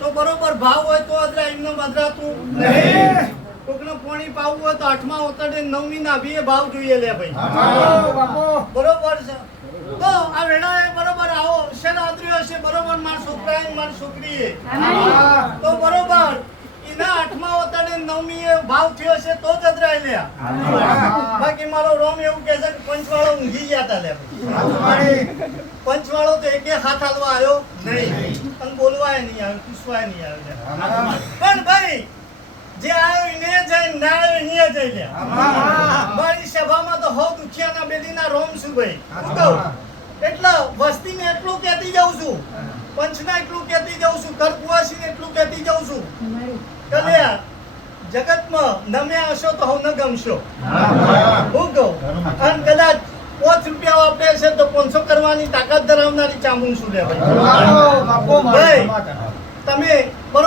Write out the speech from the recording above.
તો બરોબર ભાવ હોય તો અદરા એમને બદરાતું નહીં. કોકને પાણી પાવું હોય તો 8મા ઓતડે 9મી નાભીએ ભાવ જોઈએ લે ભાઈ. બરોબર છે. તો આ વેળાએ બરોબર આવો અક્ષર આદર્યો છે બરોબર માર છોકરાએ માર છોકરીએ તો બરોબર એના 8મા ઓતડે 9મી એ ભાવ થયો છે તો જ અદરાય લ્યા. બાકી મારો રોમ એવું કહે છે કે પંચવાળો ઊંઘી ગયા તા લે. પંચવાળો તો એકે હાથ હાલવા આવ્યો નહીં અને બોલવાય નહીં આવ્યો પૂછવાય નહીં આવ્યો. પણ ભાઈ જે આવ્યો એને જાય ના આવ્યો એને જઈ લે. મારી સભામાં તો હો દુખિયાના બેદીના રોમ છું ભાઈ. હું કહું એટલે વસ્તીને એટલું કહેતી જાઉં છું, પંચના એટલું કહેતી જાઉં છું, કરકુવાસીને એટલું કહેતી જાઉં છું કે લે જગતમાં નમ્યા હશો તો હું ન ગમશો. હું કહું અને કદાચ 5 રૂપિયા વાપરે છે તો 500 કરવાની તાકાત ધરાવનારી ચામુંડ છું લે ભાઈ. તમે બરોબર